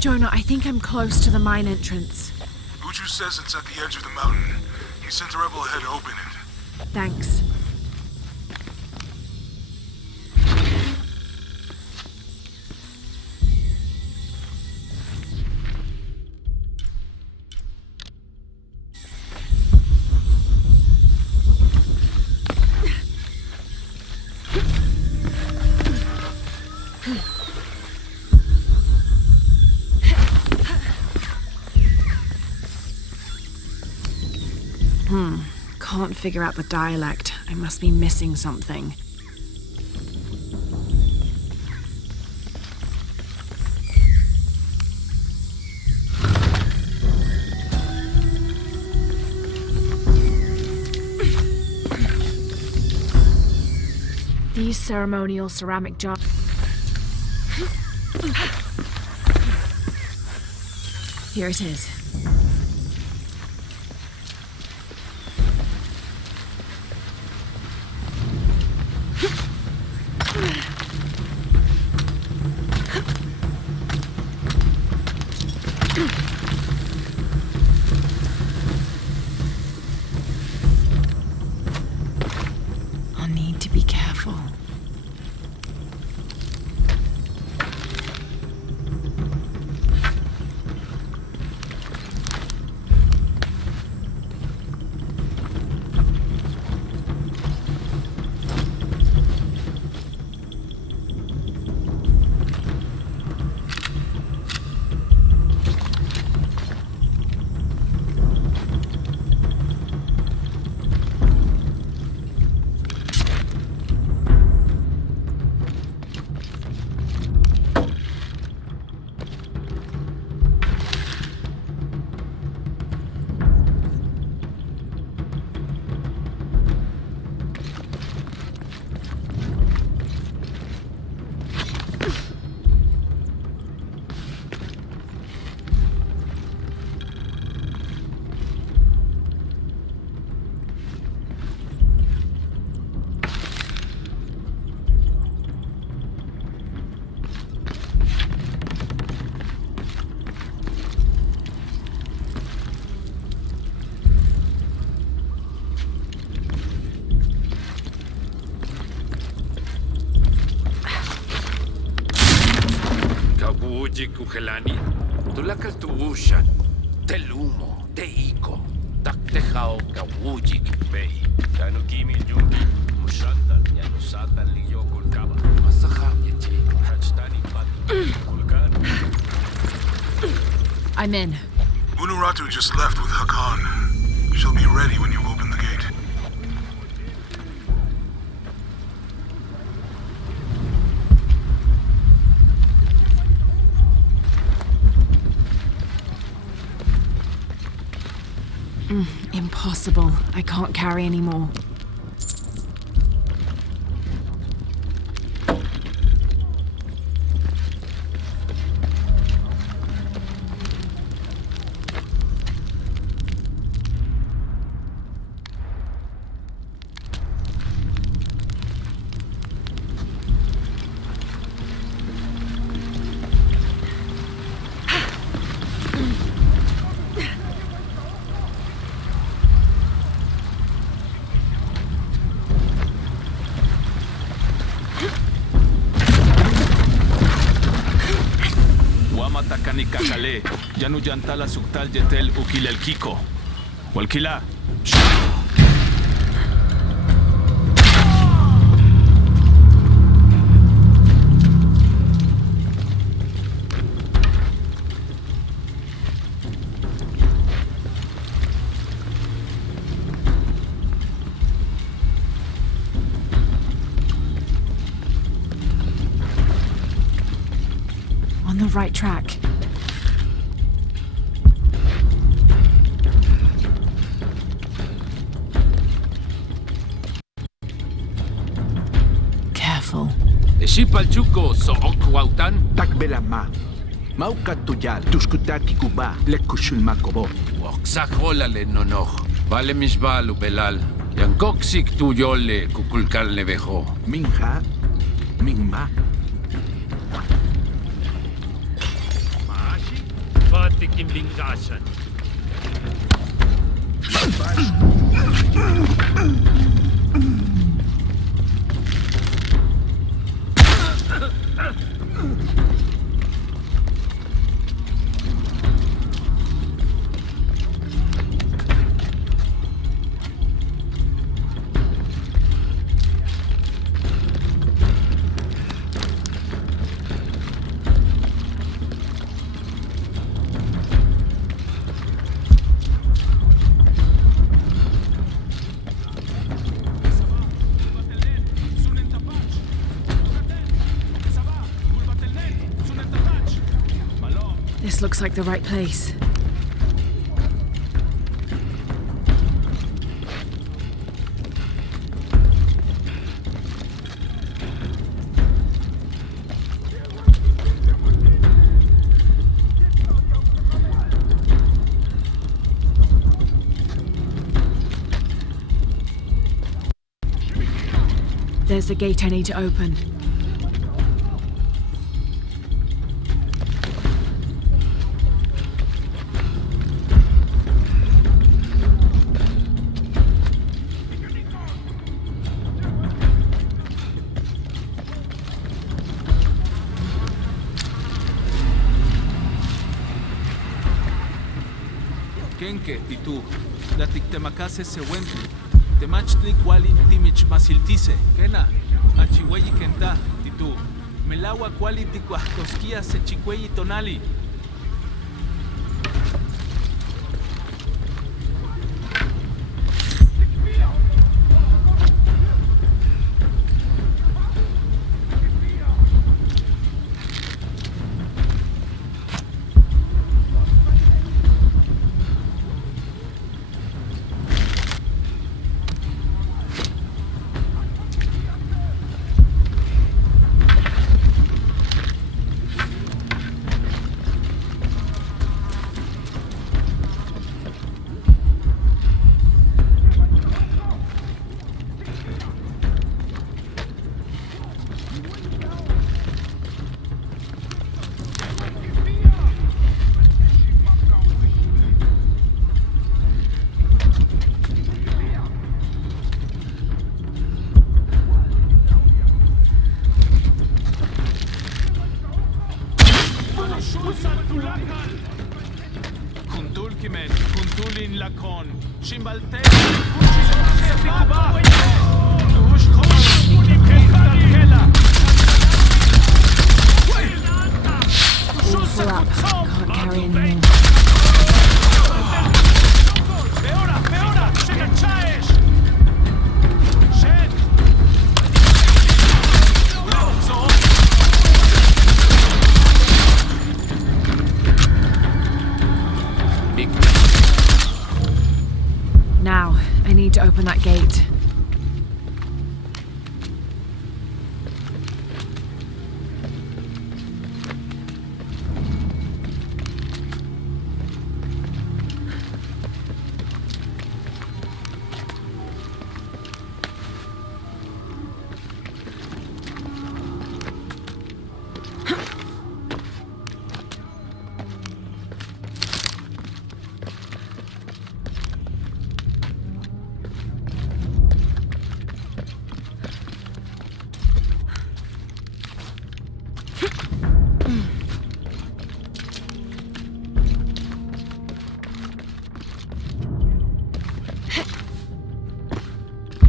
Jonah, I think I'm close to the mine entrance. Uchu says it's at the edge of the mountain. He sent a rebel ahead to open it. Thanks. Can't figure out the dialect. I must be missing something. These ceremonial ceramic jars. Here it is. I'll need to be careful. Kuhelani, tulakal tuushan, telumo, teiko, taktejao kawujik bay, tanukimi yungi, mushanda, yanusata liyo kulkaba, masaham yachi, hajtani patu, kulkan. I'm in. Unuratu just left with Hakan. She'll be ready when you open the gate. Impossible. I can't carry any more. Takani kakale, yanu yantala suktal yetel ukilel kiko. Walkila. On the right track. Careful. Shipalchuko so okwautan. Takbela ma. Mauka tuyal, tuskutaki kuba, lekushul makobo. Oksakholale nonoch. Vale misbalu belal. Yankoksik tuyole kukulkal nevejo. Minja, minma. Pati kimbingasan. This looks like the right place. There's the gate I need to open. Kenke, titu, datik temakase se wentu, temachnik wali timich masiltise, kena, achiweyi kenta, titu, melawa kwali tikuahtoskia se chikweyi tonali. Kuntulkimen, kuntulin lakon, chimbalte, All full up. Can't carry anymore. Now, I need to open that gate.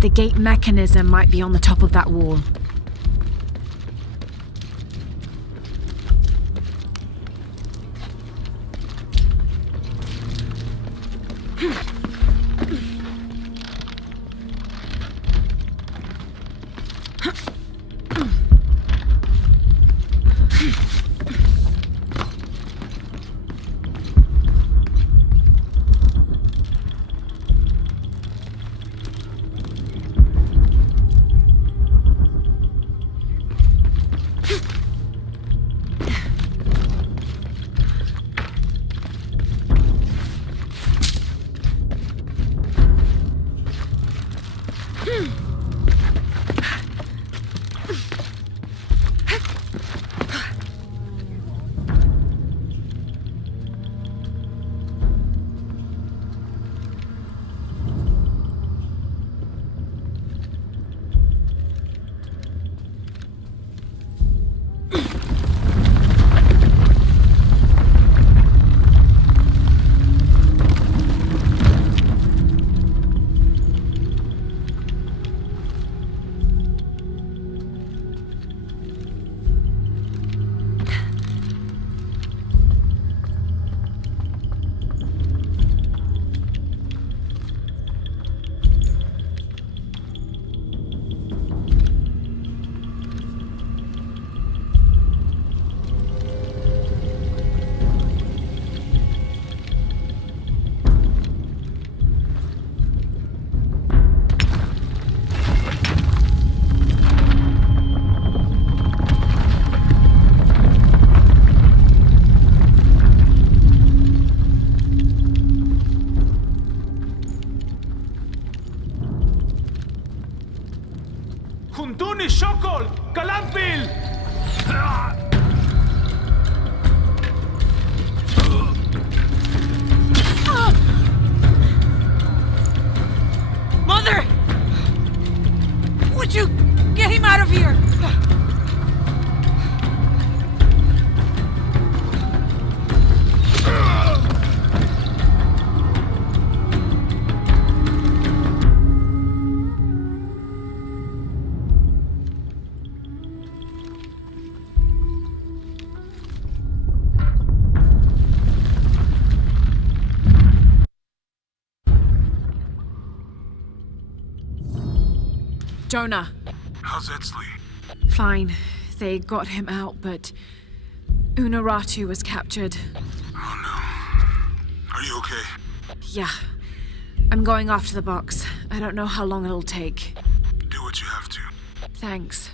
The gate mechanism might be on the top of that wall. Jonah. How's Edsley? Fine. They got him out, but Unuratu was captured. Oh no. Are you okay? Yeah. I'm going off to the box. I don't know how long it'll take. Do what you have to. Thanks.